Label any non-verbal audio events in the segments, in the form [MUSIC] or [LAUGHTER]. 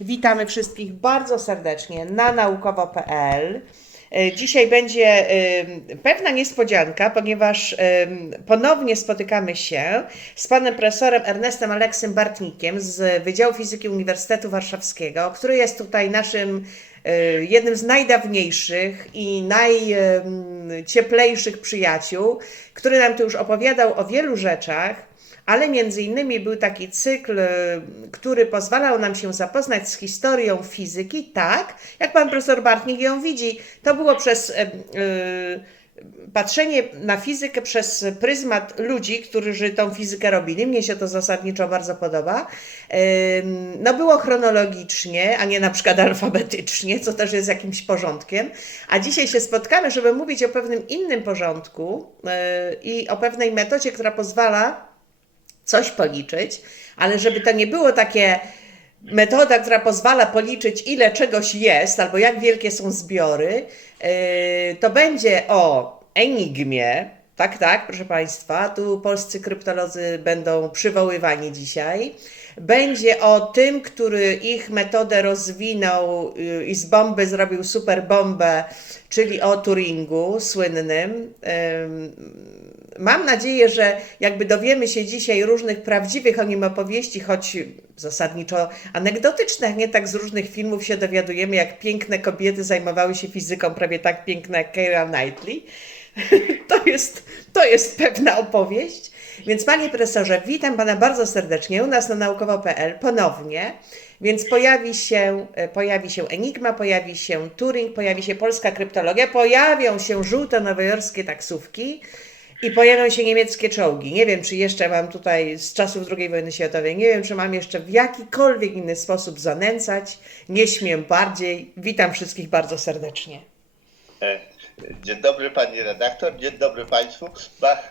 Witamy wszystkich bardzo serdecznie na naukowo.pl. E, Dzisiaj będzie e, pewna niespodzianka, ponieważ e, ponownie spotykamy się z panem profesorem Ernestem Aleksym Bartnikiem z Wydziału Fizyki Uniwersytetu Warszawskiego, który jest tutaj naszym jednym z najdawniejszych i najcieplejszych przyjaciół, który nam tu już opowiadał o wielu rzeczach. Ale między innymi był taki cykl, y, który pozwalał nam się zapoznać z historią fizyki, tak jak pan profesor Bartnik ją widzi. To było przez y, y, patrzenie na fizykę przez pryzmat ludzi, którzy tą fizykę robili. Mnie się to zasadniczo bardzo podoba. No było chronologicznie, a nie na przykład alfabetycznie, co też jest jakimś porządkiem. A dzisiaj się spotkamy, żeby mówić o pewnym innym porządku i o pewnej metodzie, która pozwala coś policzyć, ale żeby to nie było takie metoda, która pozwala policzyć, ile czegoś jest, albo jak wielkie są zbiory, yy, to będzie o enigmie. Tak, tak, proszę Państwa, tu polscy kryptolodzy będą przywoływani dzisiaj. Będzie o tym, który ich metodę rozwinął yy, i z bomby zrobił super bombę, czyli o Turingu słynnym. Mam nadzieję, że jakby dowiemy się dzisiaj różnych prawdziwych o nim opowieści, choć zasadniczo anegdotycznych, nie tak z różnych filmów się dowiadujemy, jak piękne kobiety zajmowały się fizyką, prawie tak piękne jak Keira Knightley. [LAUGHS] To jest, to jest pewna opowieść. Więc panie profesorze, witam pana bardzo serdecznie u nas na naukowo.pl ponownie. Więc pojawi się, e, pojawi się Enigma, pojawi się Turing, pojawi się polska kryptologia, pojawią się żółte nowojorskie taksówki. I pojawią się niemieckie czołgi. Nie wiem, czy jeszcze mam tutaj z czasów II wojny światowej, nie wiem, czy mam jeszcze w jakikolwiek inny sposób zanęcać. Nie śmiem bardziej. Witam wszystkich bardzo serdecznie. E, Dzień dobry pani redaktor, dzień dobry państwu. Ba,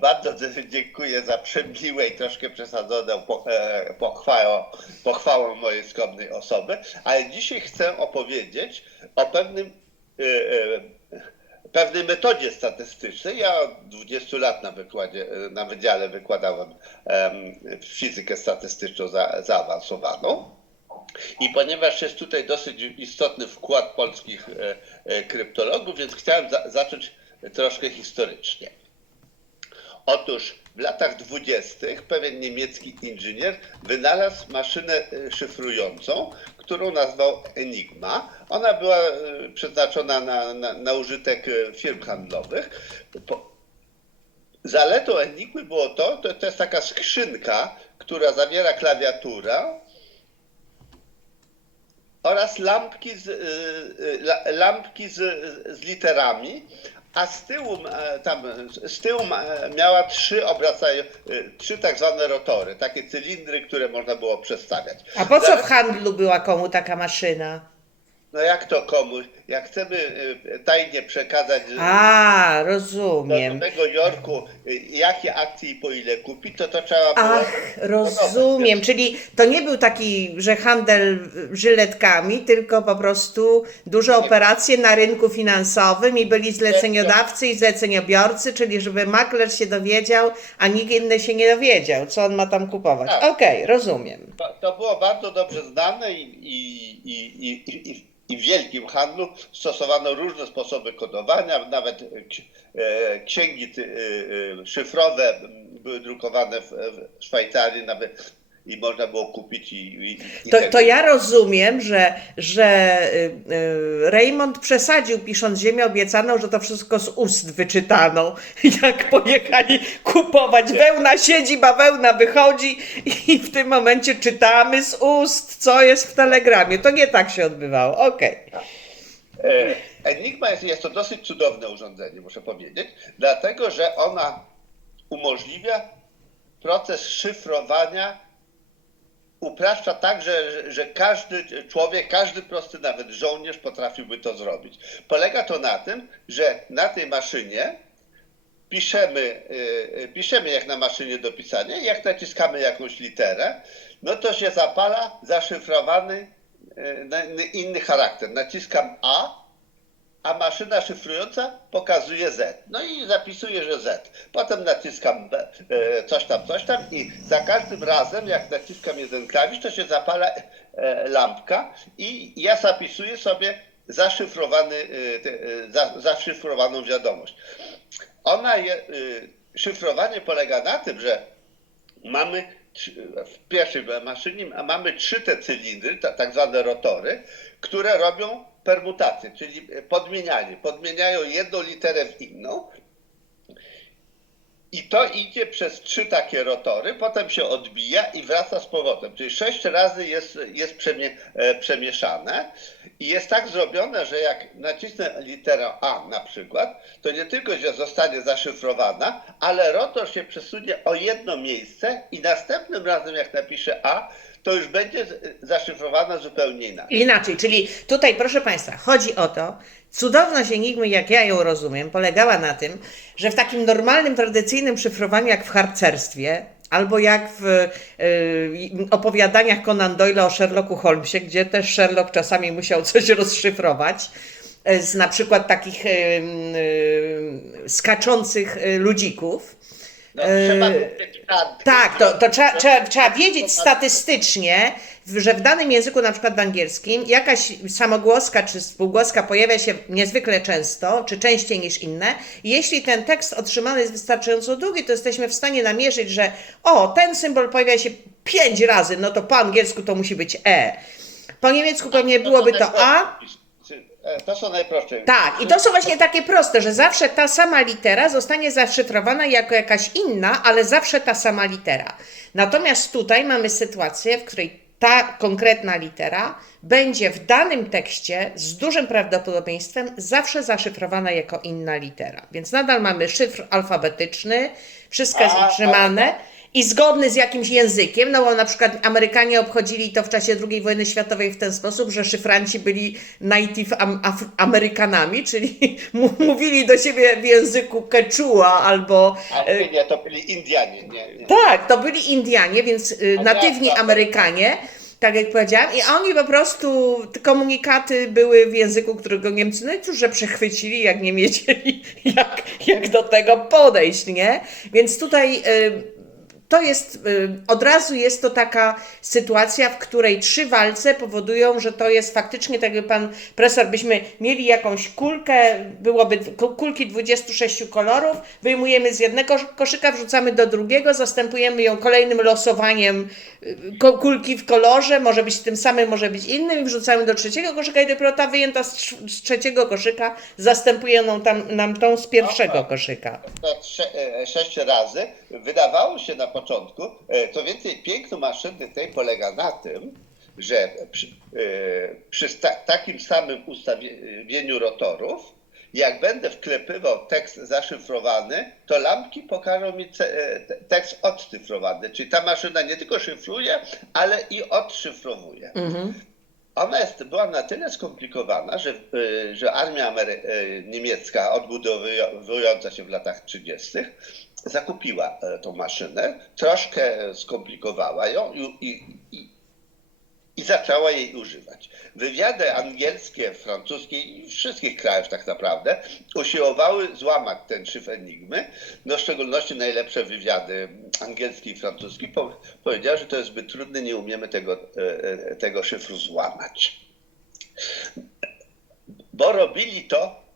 bardzo dziękuję za przemiłe i troszkę przesadzoną e, pochwałę, pochwałę mojej skromnej osoby, ale dzisiaj chcę opowiedzieć o pewnym, e, pewnej metodzie statystycznej. Ja od 20 lat na wykładzie, e, na wydziale wykładałem em, fizykę statystyczną za, zaawansowaną. I ponieważ jest tutaj dosyć istotny wkład polskich e, e, kryptologów, więc chciałem za, zacząć troszkę historycznie. Otóż w latach dwudziestych pewien niemiecki inżynier wynalazł maszynę e, szyfrującą, którą nazwał Enigma. Ona była e, przeznaczona na, na, na użytek e, firm handlowych. Zaletą Enigmy było to, to, to jest taka skrzynka, która zawiera klawiaturę, oraz lampki z, la- lampki z, z literami, a z tyłu, e, tam, z tyłu e, miała trzy obracają, y, trzy tak zwane rotory, takie cylindry, które można było przestawiać. A po co w handlu była komu taka maszyna? No jak to komuś, jak chcemy y, tajnie przekazać y, A, do rozumiem. Nowego Jorku, y, jakie akcje i po ile kupić, to to trzeba było... Ach, rozumiem. Czyli to nie był taki, że handel żyletkami, tylko po prostu duże operacje na rynku finansowym i byli zleceniodawcy i zleceniobiorcy, czyli żeby makler się dowiedział, a nikt inny się nie dowiedział, co on ma tam kupować. Tak. Okej, rozumiem. To, to było bardzo dobrze znane i, i, i, i, i, i w wielkim handlu stosowano różne sposoby kodowania, nawet e, e, księgi e, szyfrowe były drukowane w Szwajcarii nawet i można było kupić i, i, i To, to ja rozumiem, że, że y, y, Raymond przesadził pisząc Ziemię obiecaną, że to wszystko z ust wyczytano. [LAUGHS] Jak pojechali kupować, wełna siedzi, bawełna wychodzi i w tym momencie czytamy z ust, co jest w telegramie. To nie tak się odbywało. Okej. E, Enigma jest, jest to dosyć cudowne urządzenie, muszę powiedzieć, dlatego że ona umożliwia proces szyfrowania, upraszcza tak, że, że każdy człowiek, każdy prosty nawet żołnierz potrafiłby to zrobić. Polega to na tym, że na tej maszynie piszemy, y, y, piszemy jak na maszynie do pisania jak naciskamy jakąś literę, no to się zapala zaszyfrowany y, inny charakter. Naciskam A, a maszyna szyfrująca pokazuje Z. No i zapisuję, że Z. Potem naciskam e, coś tam, coś tam i za każdym razem, jak naciskam jeden klawisz, to się zapala e, lampka i ja zapisuję sobie zaszyfrowany, e, zaszyfrowaną wiadomość. Ona je, szyfrowanie polega na tym, że mamy w pierwszej maszynie mamy trzy te cylindry, ta, tak zwane rotory, które robią permutację, czyli podmienianie. Podmieniają jedną literę w inną. I to idzie przez trzy takie rotory, potem się odbija i wraca z powrotem. Czyli sześć razy jest, jest przemie, e, przemieszane. I jest tak zrobione, że jak nacisnę literę A na przykład, to nie tylko że zostanie zaszyfrowana, ale rotor się przesunie o jedno miejsce i następnym razem jak napiszę A, to już będzie zaszyfrowana zupełnie inaczej. Inaczej, czyli tutaj, proszę Państwa, chodzi o to, cudowność Enigmy, jak ja ją rozumiem, polegała na tym, że w takim normalnym, tradycyjnym szyfrowaniu, jak w harcerstwie, albo jak w y, opowiadaniach Conan Doyle o Sherlocku Holmesie, gdzie też Sherlock czasami musiał coś rozszyfrować, y, z na przykład takich y, y, skaczących y, ludzików, No, Eee, trzeba kartkę. tak, to, to trzeba, trzeba, trzeba wiedzieć statystycznie, że w danym języku, na przykład w angielskim, jakaś samogłoska czy spółgłoska pojawia się niezwykle często, czy częściej niż inne. Jeśli ten tekst otrzymany jest wystarczająco długi, to jesteśmy w stanie namierzyć, że o, ten symbol pojawia się pięć razy, no to po angielsku to musi być E. Po niemiecku pewnie byłoby to A, To są najprostsze. tak, i to są właśnie takie proste, że zawsze ta sama litera zostanie zaszyfrowana jako jakaś inna, ale zawsze ta sama litera. Natomiast tutaj mamy sytuację, w której ta konkretna litera będzie w danym tekście z dużym prawdopodobieństwem zawsze zaszyfrowana jako inna litera. Więc nadal mamy szyfr alfabetyczny, wszystko jest utrzymane i zgodny z jakimś językiem, no bo na przykład Amerykanie obchodzili to w czasie II wojny światowej w ten sposób, że szyfranci byli native am- Amerykanami, czyli [LAUGHS] mówili do siebie w języku quechua albo... A nie, nie, to byli Indianie. Nie, nie. Tak, to byli Indianie, więc A natywni? Amerykanie, tak jak powiedziałam, i oni po prostu, te komunikaty były w języku, którego Niemcy, no i cóż, że przechwycili, jak nie wiedzieli, [LAUGHS] jak, jak do tego podejść, nie? Więc tutaj y, to jest, y, od razu jest to taka sytuacja, w której trzy walce powodują, że to jest faktycznie, tak jakby pan profesor, byśmy mieli jakąś kulkę, byłoby ku- kulki 26 kolorów, wyjmujemy z jednego koszyka, wrzucamy do drugiego, zastępujemy ją kolejnym losowaniem y, kulki w kolorze, może być tym samym, może być innym, i wrzucamy do trzeciego koszyka i dopiero ta wyjęta z, z trzeciego koszyka zastępuje nam, tam, nam tą z pierwszego koszyka. E, sześć razy. Wydawało się na początku, e, co więcej, piękno maszyny tej polega na tym, że przy, e, przy takim samym ustawieniu rotorów, jak będę wklepywał tekst zaszyfrowany, to lampki pokażą mi e, te- tekst odszyfrowany. Czyli ta maszyna nie tylko szyfruje, ale i odszyfrowuje. Ona jest, była na tyle skomplikowana, że, że armia Amery- niemiecka odbudowująca się w latach 30. zakupiła e, tą maszynę, troszkę skomplikowała ją i, i, i, i zaczęła jej używać. Wywiady angielskie, francuskie i wszystkich krajów tak naprawdę usiłowały złamać ten szyfr Enigmy. No w szczególności najlepsze wywiady angielski i francuski po, powiedziały, że to jest zbyt trudne, nie umiemy tego, e, e, tego szyfru złamać. Bo robili to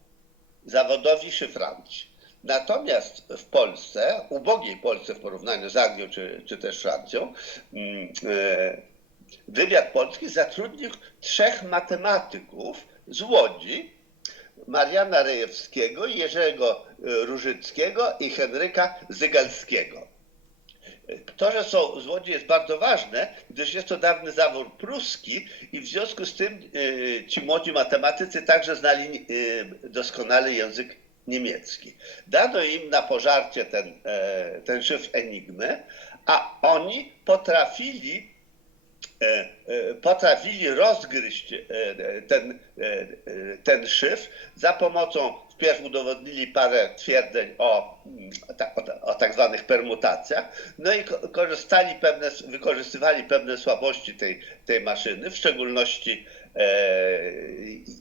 zawodowi szyfranci. Natomiast w Polsce, ubogiej Polsce w porównaniu z Anglią czy, czy też Francją, mm, e, wywiad polski zatrudnił trzech matematyków z Łodzi, Mariana Rejewskiego, Jerzego e, Różyckiego i Henryka Zygalskiego. To, że są z Łodzi jest bardzo ważne, gdyż jest to dawny zawór pruski i w związku z tym e, ci młodzi matematycy także znali doskonale język niemiecki. Dano im na pożarcie ten, e, ten szyfr Enigmy, a oni potrafili e, e, potrafili rozgryźć ten, ten szyfr za pomocą, wpierw udowodnili parę twierdzeń o, o, o tak zwanych permutacjach, no i ko- korzystali pewne, wykorzystywali pewne słabości tej, tej maszyny, w szczególności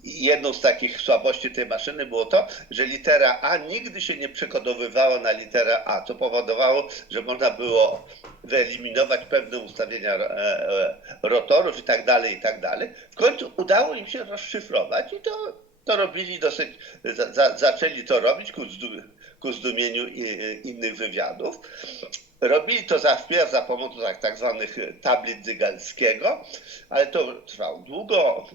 jedną z takich słabości tej maszyny było to, że litera A nigdy się nie przekodowywała na literę A, co powodowało, że można było wyeliminować pewne ustawienia e, e, rotorów i tak dalej, i tak dalej. W końcu udało im się rozszyfrować i to, to robili dosyć, za, za, zaczęli to robić ku, ku zdumieniu i innych wywiadów. Robili to za, wpierw za pomocą tak, tak zwanych tablic Zygalskiego, ale to trwało długo.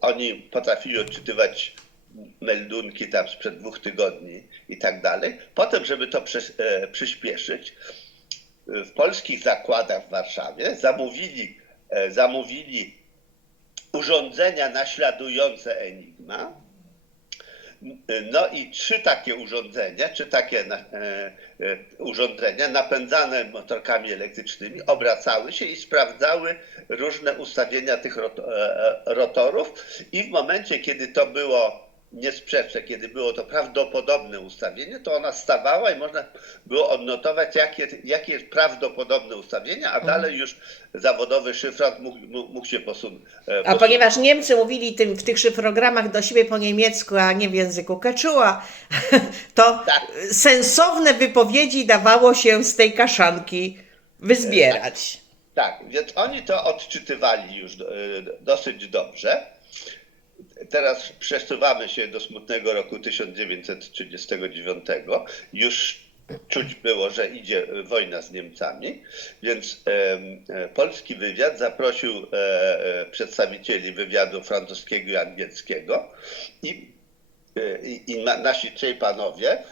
Oni potrafili odczytywać meldunki tam sprzed dwóch tygodni i tak dalej. Potem, żeby to e, przyspieszyć, w polskich zakładach w Warszawie zamówili, e, zamówili urządzenia naśladujące Enigma. No i trzy takie urządzenia, czy takie e, e, urządzenia napędzane motorkami elektrycznymi obracały się i sprawdzały różne ustawienia tych e, rotorów i w momencie, kiedy to było niesprzeczne, kiedy było to prawdopodobne ustawienie, to ona stawała i można było odnotować, jakie, jakie jest prawdopodobne ustawienie, a dalej już zawodowy szyfrant mógł, mógł się posunąć. A ponieważ Niemcy mówili tym, w tych szyfrogramach do siebie po niemiecku, a nie w języku Quechua, [LAUGHS] to Tak. sensowne wypowiedzi dawało się z tej kaszanki wyzbierać. Tak, więc oni to odczytywali już do, dosyć dobrze. Teraz przesuwamy się do smutnego roku 1939. Już czuć było, że idzie wojna z Niemcami, więc e, polski wywiad zaprosił e, e, przedstawicieli wywiadu francuskiego i angielskiego i, e, i, i na, nasi trzej panowie e,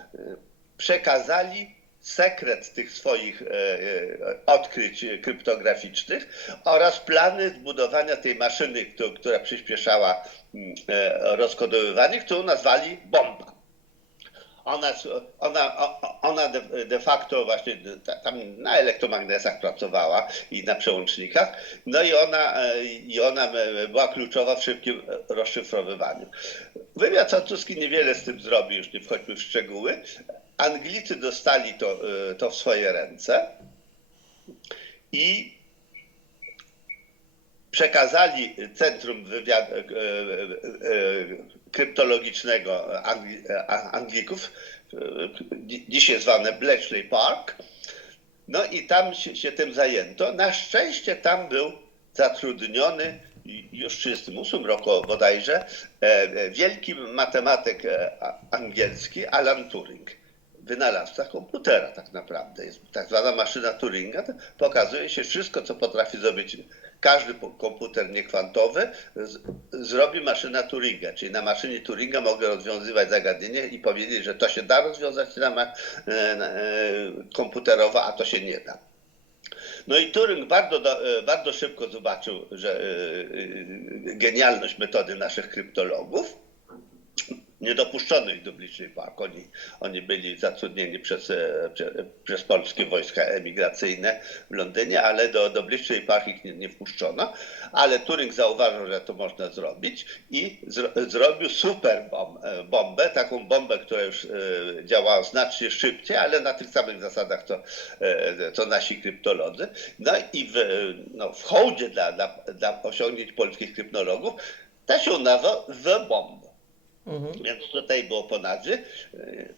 przekazali sekret tych swoich e, e, odkryć kryptograficznych oraz plany zbudowania tej maszyny, któ- która przyspieszała mm, e, rozkodowywanie, którą nazwali bomba. Ona, ona, ona de, facto właśnie ta- tam na elektromagnesach pracowała i na przełącznikach, no i ona, i ona była kluczowa w szybkim rozszyfrowywaniu. Wywiad francuski niewiele z tym zrobił, już nie wchodźmy w szczegóły. Anglicy dostali to, e, to w swoje ręce i przekazali Centrum e, e, Kryptologicznego Angli- Anglików, dzi- dzisiaj zwane Bletchley Park. No i tam się, się tym zajęto. Na szczęście tam był zatrudniony już w 1938 roku bodajże e, e, wielki matematyk e, angielski Alan Turing wynalazca komputera tak naprawdę. Jest tak zwana maszyna Turinga. Pokazuje się wszystko, co potrafi zrobić każdy komputer niekwantowy, zrobi maszyna Turinga. Czyli na maszynie Turinga mogę rozwiązywać zagadnienie i powiedzieć, że to się da rozwiązać na, ma- e, na, e, komputerowo, a to się nie da. No i Turing bardzo, e, bardzo szybko zobaczył, że e, e, genialność metody naszych kryptologów nie dopuszczono ich do Bletchley Park. Oni, oni byli zatrudnieni przez, e, prze, przez polskie wojska emigracyjne w Londynie, ale do, do Bletchley Park ich nie, nie wpuszczono. Ale Turing zauważył, że to można zrobić i zro, zrobił super bom, e, bombę, taką bombę, która już e, działała znacznie szybciej, ale na tych samych zasadach, co, co nasi kryptolodzy. No i w, no, w hołdzie dla, dla, dla osiągnięć polskich kryptologów ta się nazywa The Bomb. Więc tutaj było ponadzy.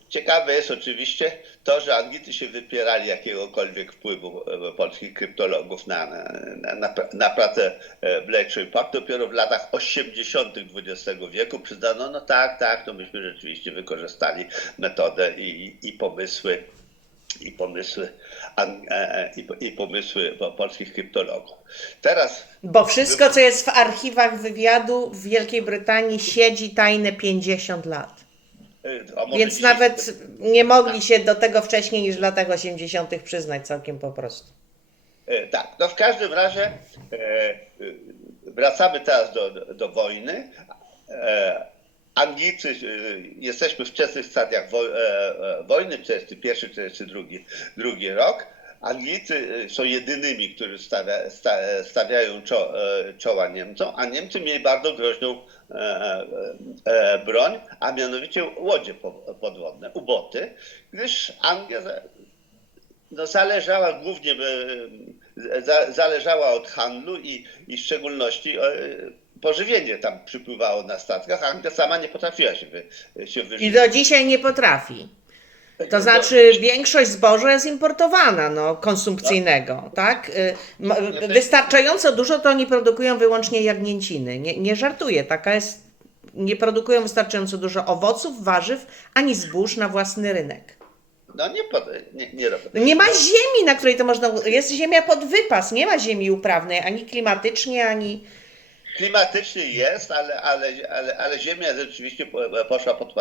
Ciekawe jest oczywiście to, że Anglicy się wypierali jakiegokolwiek wpływu e, polskich kryptologów na, na, na, na pracę e, Bletchley Park. Dopiero w latach 80. XX wieku przyznano, no tak, tak, to myśmy rzeczywiście wykorzystali metodę i, i pomysły i pomysły, e, e, i, i pomysły po- polskich kryptologów. Teraz Bo wszystko, co jest w archiwach wywiadu w Wielkiej Brytanii, siedzi tajne 50 lat. e, Więc nawet nie mogli się do tego wcześniej niż w latach 80. przyznać całkiem po prostu. E, Tak, no w każdym razie e, e, wracamy teraz do, do wojny. Anglicy, e, jesteśmy w wczesnych stadiach e, e, wojny, 41, 42 drugi rok. Anglicy są jedynymi, którzy stawia, sta, stawiają czo, czoła Niemcom, a Niemcy mieli bardzo groźną broń, a mianowicie łodzie po, podwodne, uboty, gdyż Anglia no, zależała głównie za, zależała od handlu i, i w szczególności pożywienie tam przypływało na statkach, a Anglia sama nie potrafiła się, wy, się I wyżywić. do dzisiaj nie potrafi. To znaczy większość zboża jest importowana, no, konsumpcyjnego, tak? Y, ma- Wystarczająco dużo to oni produkują wyłącznie jagnięciny. Nie, nie żartuję, taka jest, nie produkują wystarczająco dużo owoców, warzyw, ani zbóż na własny rynek. No nie, pod, nie, nie robią. No Nie ma ziemi, na której to można, jest ziemia pod wypas, nie ma ziemi uprawnej, ani klimatycznie, ani... Klimatycznie jest, ale, ale, ale, ale ziemia rzeczywiście po- poszła pod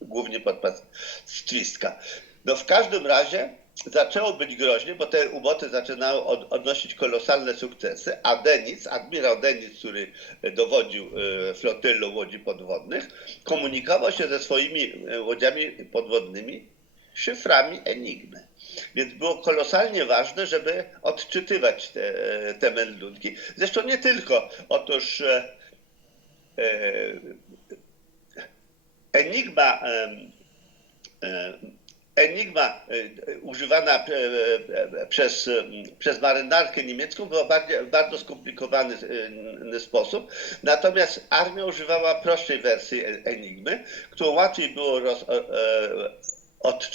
głównie pod pastwiska. No w każdym razie zaczęło być groźnie, bo te uboty zaczynały od, odnosić kolosalne sukcesy, a Denic, admirał Denic, który dowodził e, flotylą łodzi podwodnych, komunikował się ze swoimi e, łodziami podwodnymi szyframi Enigmy. Więc było kolosalnie ważne, żeby odczytywać te, te meldunki. Zresztą nie tylko. Otóż e, e, Enigma, e, Enigma używana przez, przez marynarkę niemiecką była bardziej, bardzo skomplikowany sposób. Natomiast armia używała prostszej wersji Enigmy, którą łatwiej było roz, od,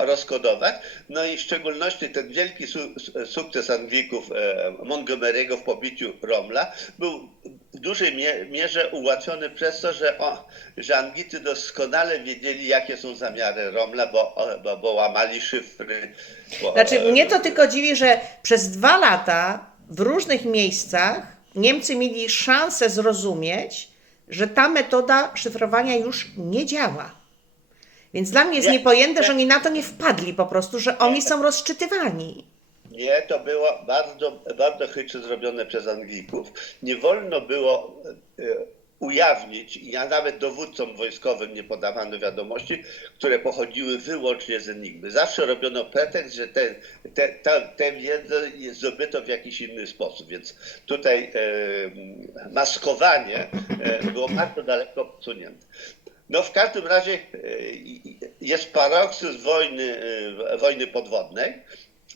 e, rozkodować. No i w szczególności ten wielki su, sukces Anglików e, Montgomery'ego w pobiciu Romla był w dużej mie, mierze ułatwiony przez to, że, o, że Anglicy doskonale wiedzieli, jakie są zamiary Romla, bo, bo, bo łamali szyfry. Bo, Znaczy, e, mnie to tylko dziwi, że przez dwa lata w różnych miejscach Niemcy mieli szansę zrozumieć, że ta metoda szyfrowania już nie działa. Więc dla mnie jest Nie. niepojęte, że oni na to nie wpadli po prostu, że oni są rozczytywani. Nie, to było bardzo, bardzo chytrze zrobione przez Anglików. Nie wolno było e, ujawnić, ja nawet dowódcom wojskowym nie podawano wiadomości, które pochodziły wyłącznie z Enigmy. Zawsze robiono pretekst, że te, te, ta- tę wiedzę jest zdobyto w jakiś inny sposób, więc tutaj e, maskowanie e, było bardzo daleko posunięte. No w każdym razie e, jest paroksyzm wojny, e, wojny podwodnej.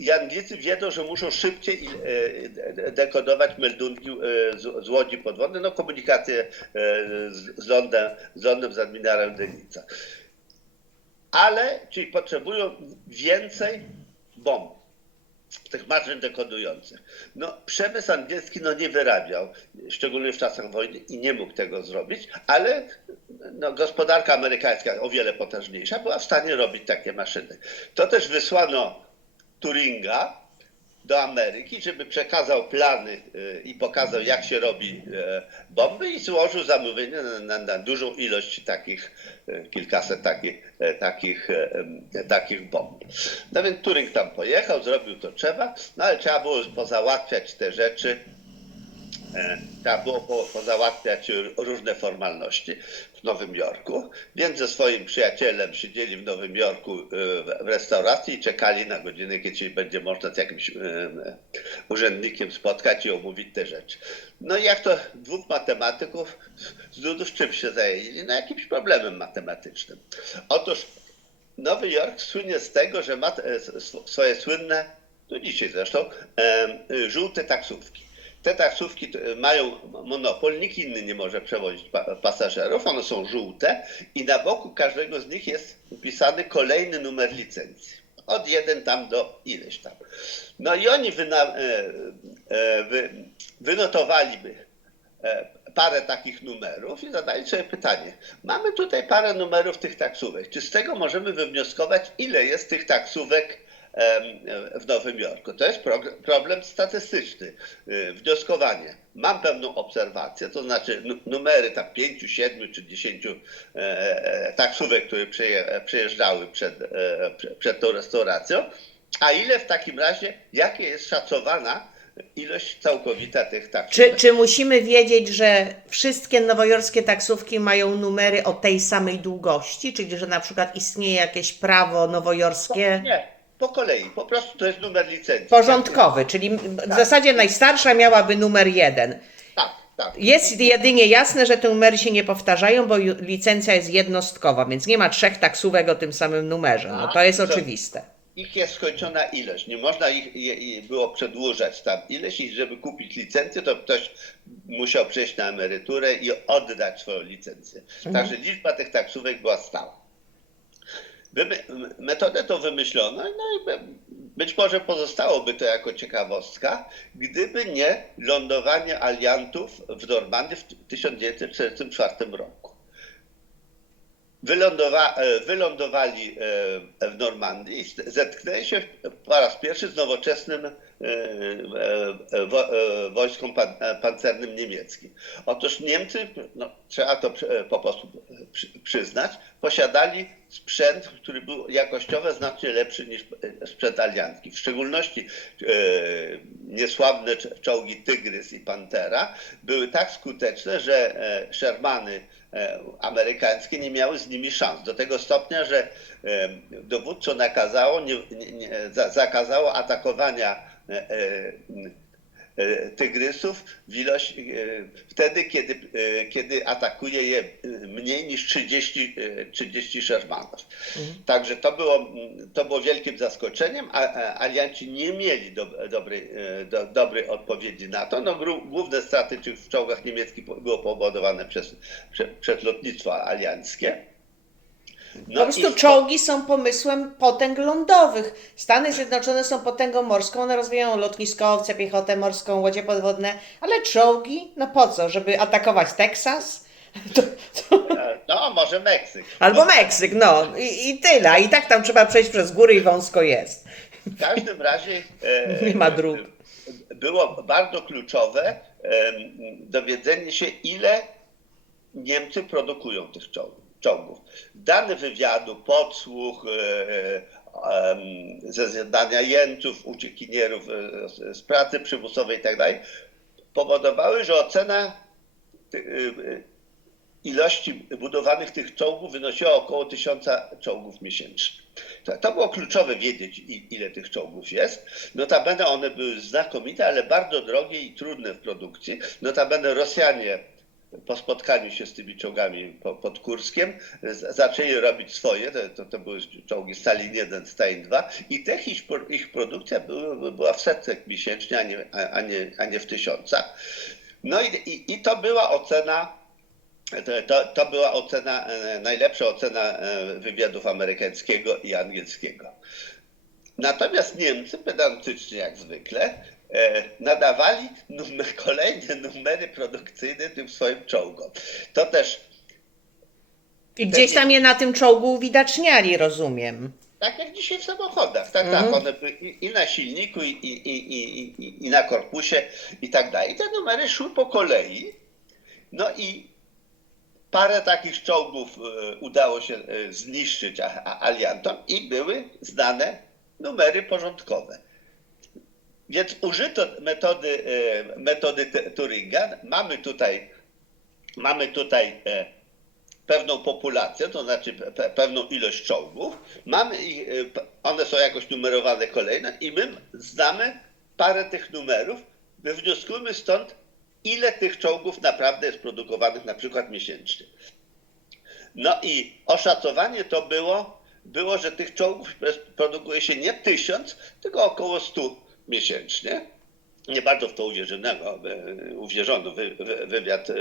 I Anglicy wiedzą, że muszą szybciej e, de- dekodować meldunki z, łodzi podwodnej, no komunikację z, z, lądem, z lądem, z admirałem Denica. Ale, czyli potrzebują więcej bomb tych maszyn dekodujących. No, przemysł angielski no, nie wyrabiał, szczególnie w czasach wojny i nie mógł tego zrobić, ale no, gospodarka amerykańska, o wiele potężniejsza, była w stanie robić takie maszyny. To też wysłano Turinga do Ameryki, żeby przekazał plany y, i pokazał, jak się robi e, bomby i złożył zamówienie na, na, na dużą ilość takich, e, kilkaset takich, e, takich, e, takich bomb. No więc Turing tam pojechał, zrobił to trzeba, no ale trzeba było pozałatwiać te rzeczy, e, trzeba było po, pozałatwiać różne formalności w Nowym Jorku, więc ze swoim przyjacielem siedzieli w Nowym Jorku e, w- restauracji i czekali na godzinę, kiedy będzie można z jakimś e, urzędnikiem spotkać i omówić te rzeczy. No i jak to dwóch matematyków z nudów czym się zajęli? No jakimś problemem matematycznym. Otóż Nowy Jork słynie z tego, że ma swoje słynne, do dzisiaj zresztą, y, żółte taksówki. Te taksówki t- mają monopol, nikt inny nie może przewozić pa- pasażerów, one są żółte i na boku każdego z nich jest upisany kolejny numer licencji. Od jeden tam do ileś tam. No i oni wyna, e, e, wy, wynotowaliby e, parę takich numerów i zadali sobie pytanie. Mamy tutaj parę numerów tych taksówek. Czy z tego możemy wywnioskować, ile jest tych taksówek w Nowym Jorku? To jest problem statystyczny. Y, Wnioskowanie. Mam pewną obserwację, to znaczy nu- numery tam 5, 7 czy 10 e, e, taksówek, które przeje- przejeżdżały przed, e, prze- przed tą restauracją. A ile w takim razie, jakie jest szacowana ilość całkowita tych taksówek? Czy, czy musimy wiedzieć, że wszystkie nowojorskie taksówki mają numery o tej samej długości? Czyli, że na przykład istnieje jakieś prawo nowojorskie? Nie, po kolei. Po prostu to jest numer licencji. Porządkowy, czyli w zasadzie najstarsza miałaby numer jeden. Tak, tak. Jest jedynie jasne, że te numery się nie powtarzają, bo ju- licencja jest jednostkowa, więc nie ma trzech taksówek o tym samym numerze. No to jest Tak, oczywiste. Ich jest skończona ilość. Nie można ich je, je było przedłużać tam ileś i żeby kupić licencję, to ktoś musiał przejść na emeryturę i oddać swoją licencję. Także liczba tych taksówek była stała. Metodę to wymyślono, no i by, być może pozostałoby to jako ciekawostka, gdyby nie lądowanie aliantów w Normandii w 1944 roku. Wylądowa, e, wylądowali e, w Normandii i zetknęli się po raz pierwszy z nowoczesnym e, wo- e, pancernym niemieckim. Otóż Niemcy, no, trzeba to po prostu przy, przyznać, posiadali sprzęt, który był jakościowo znacznie lepszy niż e, sprzęt aliancki. W szczególności e, niesławne cz- czołgi Tygrys i Pantera były tak skuteczne, że e, Shermany e, amerykańskie nie miały z nimi szans. Do tego stopnia, że e, dowódco nakazało, nie, nie, nie, za, zakazało atakowania e, e, tygrysów w ilość, e, wtedy, kiedy, e, kiedy atakuje je e, mniej niż 30, e, 30 Shermanów. Także to było, to było wielkim zaskoczeniem, a alianci nie mieli do, dobrej, e, do, dobrej odpowiedzi na to. No, główne straty w czołgach niemieckich było powodowane przez, prze, przez lotnictwo alianckie. No po prostu czołgi są pomysłem potęg lądowych. Stany Zjednoczone są potęgą morską, one rozwijają lotniskowce, piechotę morską, łodzie podwodne, ale czołgi, no po co? Żeby atakować Teksas? [LAUGHS] To, to... No, może Meksyk. Albo Meksyk, no i, i tyle. I tak tam trzeba przejść przez góry i wąsko jest. W każdym razie e, [LAUGHS] Nie ma dróg. e, było bardzo kluczowe e, dowiedzenie się, ile Niemcy produkują tych czołgów. Czołgów. Dane wywiadu, podsłuch, e, e, ze zjadania jeńców, uciekinierów e, z- pracy przymusowej itd. powodowały, że ocena ilości budowanych tych czołgów wynosiła około tysiąca czołgów miesięcznie. To, było kluczowe wiedzieć, ile tych czołgów jest. Notabene one były znakomite, ale bardzo drogie i trudne w produkcji. Notabene Rosjanie po spotkaniu się z tymi czołgami po, pod Kurskiem zaczęli robić swoje, to, to, były czołgi Stalin 1, Stalin 2 i tych ich, ich produkcja była, była w setkach miesięcznie, a nie, a, nie, a nie w tysiącach. No i, i, i to była ocena to, to, była ocena, e, najlepsza ocena e, wywiadów amerykańskiego i angielskiego. Natomiast Niemcy, pedantycznie jak zwykle, nadawali numer, [LAUGHS] kolejne numery produkcyjne tym swoim czołgom. To też, I gdzieś tam je na tym czołgu uwidaczniali, rozumiem. tak jak dzisiaj w samochodach, tak, Mhm. tak, one były i, i na silniku, i, i, i, i, na korpusie, i tak dalej. I te numery szły po kolei. No i parę takich czołgów e, udało się e, zniszczyć aliantom i były znane numery porządkowe. Więc użyto metody, e, metody Turinga. Mamy tutaj, mamy tutaj e, pewną populację, to znaczy pe- pe- pewną ilość czołgów. Mamy ich, e, one są jakoś numerowane kolejno i my znamy parę tych numerów. Wywnioskujmy stąd, ile tych czołgów naprawdę jest produkowanych na przykład miesięcznie. No i oszacowanie to było, było, że tych czołgów produkuje się nie tysiąc, tylko około 100 miesięcznie. Nie bardzo w to uwierzono, e, uwierzono wy, wy, wywiad e,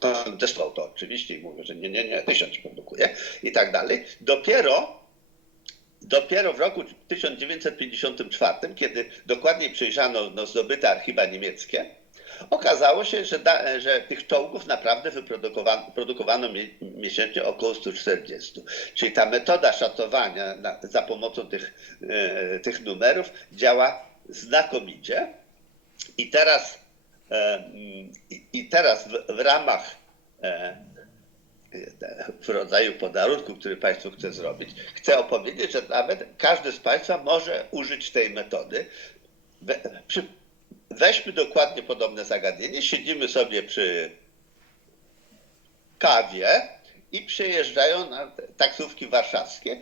kontestował to oczywiście i mówił, że nie, nie, nie, tysiąc produkuje i tak dalej. Dopiero Dopiero w roku 1954, kiedy dokładniej przejrzano no, zdobyte archiwa niemieckie, okazało się, że, da, że tych czołgów naprawdę wyprodukowano produkowano mie, miesięcznie około 140. Czyli ta metoda szacowania na, za pomocą tych, e, tych numerów działa znakomicie. I teraz, e, i, teraz w, w ramach e, w rodzaju podarunku, który Państwu chcę zrobić, chcę opowiedzieć, że nawet każdy z Państwa może użyć tej metody. Przy, weźmy dokładnie podobne zagadnienie. Siedzimy sobie przy kawie i przyjeżdżają taksówki warszawskie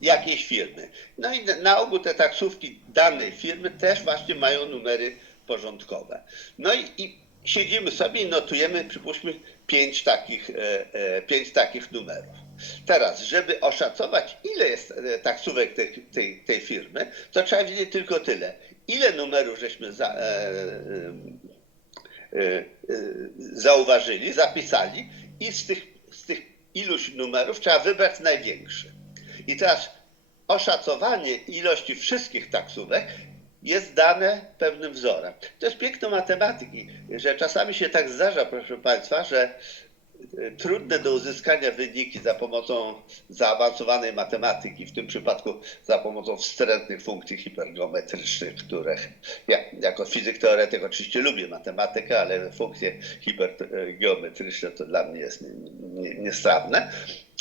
jakiejś firmy. No i na- na ogół te taksówki danej firmy też właśnie mają numery porządkowe. No i, i siedzimy sobie i notujemy, przypuśćmy, pięć takich, e, e, pięć takich numerów. Teraz, żeby oszacować, ile jest e, taksówek tej, tej, tej firmy, to trzeba wiedzieć tylko tyle. Ile numerów żeśmy za, e, e, e, zauważyli, zapisali i z tych, z tych iluś numerów trzeba wybrać największy. I teraz oszacowanie ilości wszystkich taksówek jest dane pewnym wzorem. To jest piękno matematyki, że czasami się tak zdarza, proszę Państwa, że e, trudne do uzyskania wyniki za pomocą zaawansowanej matematyki, w tym przypadku za pomocą wstrętnych funkcji hipergeometrycznych, których ja jako fizyk teoretyk oczywiście lubię matematykę, ale funkcje hipergeometryczne to dla mnie jest nie- nie- niestrawne.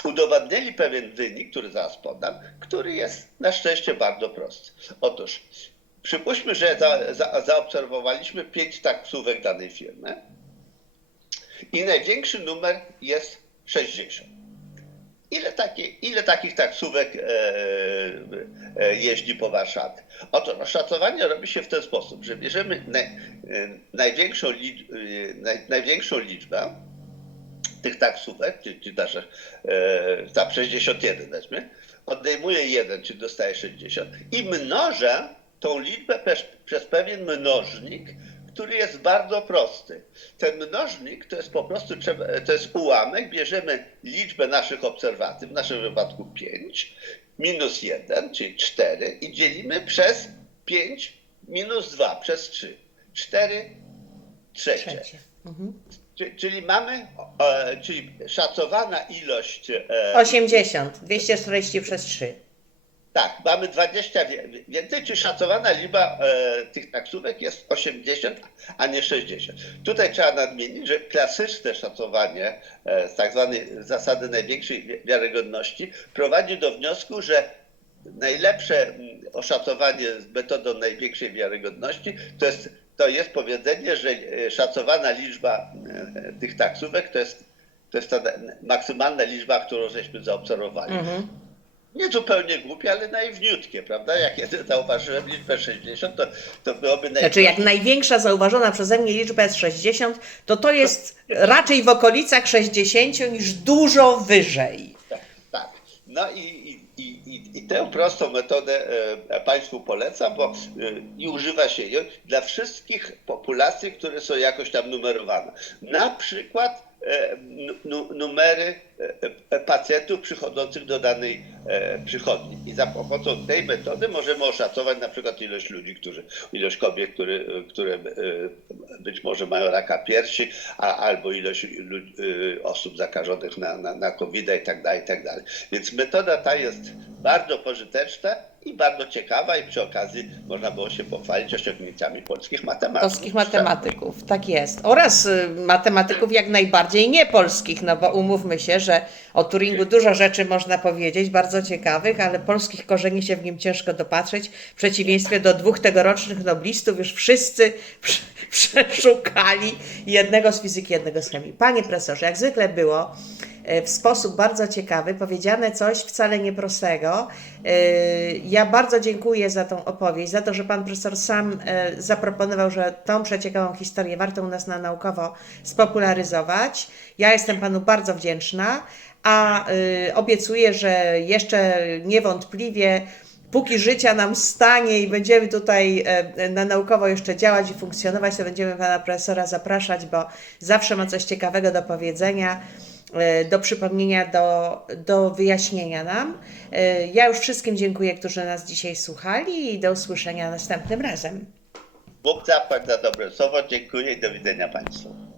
Udowadnili pewien wynik, który zaraz podam, który jest na szczęście bardzo prosty. Otóż przypuśćmy, że za, za, zaobserwowaliśmy pięć taksówek danej firmy i największy numer jest 60. Ile, takie, ile takich taksówek e, e, jeździ po Warszawie? Oto no, szacowanie robi się w ten sposób, że bierzemy naj, e, największą, e, naj, największą liczbę tych taksówek, czy, czy też e, tam 61 weźmy, odejmuję 1, czyli dostaję 60 i mnożę tą liczbę przez, przez pewien mnożnik, który jest bardzo prosty. Ten mnożnik to jest po prostu, to jest ułamek, bierzemy liczbę naszych obserwacji, w naszym wypadku 5, minus 1, czyli 4 i dzielimy przez 5 minus 2, przez 3. 4 trzecie. Trzecie. Mhm. Czy- Czyli mamy, e, czyli szacowana ilość. E, 80, 240 przez 3. tak, mamy 20 wie- więcej, czy szacowana liczba e, tych taksówek jest 80, a nie 60. Tutaj trzeba nadmienić, że klasyczne szacowanie e, z tak zwanej zasady największej wi- wiarygodności prowadzi do wniosku, że najlepsze oszacowanie z metodą największej wiarygodności to jest, to jest powiedzenie, że e, szacowana liczba e, tych taksówek to jest, to jest ta na- maksymalna liczba, którą żeśmy zaobserwowali. Mhm. Nie zupełnie głupie, ale naiwniutkie, prawda? Jak ja zauważyłem liczbę 60, to, to byłoby Znaczy, jak największa zauważona przeze mnie liczba jest 60, to to jest raczej w okolicach 60 niż dużo wyżej. Tak, tak. No i, i, i, i- tę prostą metodę e, Państwu polecam, bo e, i używa się jej dla wszystkich populacji, które są jakoś tam numerowane. Na przykład numery e, e, pacjentów przychodzących do danej e, przychodni. I za pomocą tej metody możemy oszacować na przykład ilość ludzi, którzy, ilość kobiet, które, które e, być może mają raka piersi, a, albo ilość lud, e, osób zakażonych na, na, na covid i tak dalej, i tak dalej. Więc metoda ta jest bardzo pożyteczna i bardzo ciekawa i przy okazji można było się pochwalić osiągnięciami polskich matematyków. Polskich matematyków, tak jest. Oraz y, matematyków jak najbardziej nie polskich, no bo umówmy się, że o Turingu dużo rzeczy można powiedzieć, bardzo ciekawych, ale polskich korzeni się w nim ciężko dopatrzeć. W przeciwieństwie do dwóch tegorocznych noblistów już wszyscy [LAUGHS] prze- przeszukali jednego z fizyki, jednego z chemii. Panie profesorze, jak zwykle było, w sposób bardzo ciekawy, powiedziane coś wcale nieprostego. E, Ja bardzo dziękuję za tą opowieść, za to, że pan profesor sam e, zaproponował, że tą przeciekałą historię warto u nas na naukowo spopularyzować. Ja jestem panu bardzo wdzięczna, a obiecuję, że jeszcze niewątpliwie póki życia nam stanie i będziemy tutaj e, na naukowo jeszcze działać i funkcjonować, to będziemy pana profesora zapraszać, bo zawsze ma coś ciekawego do powiedzenia, e, do przypomnienia, do, do wyjaśnienia nam. E, Ja już wszystkim dziękuję, którzy nas dzisiaj słuchali i do usłyszenia następnym razem. Bóg zapłać za dobre słowo. Dziękuję i do widzenia Państwu.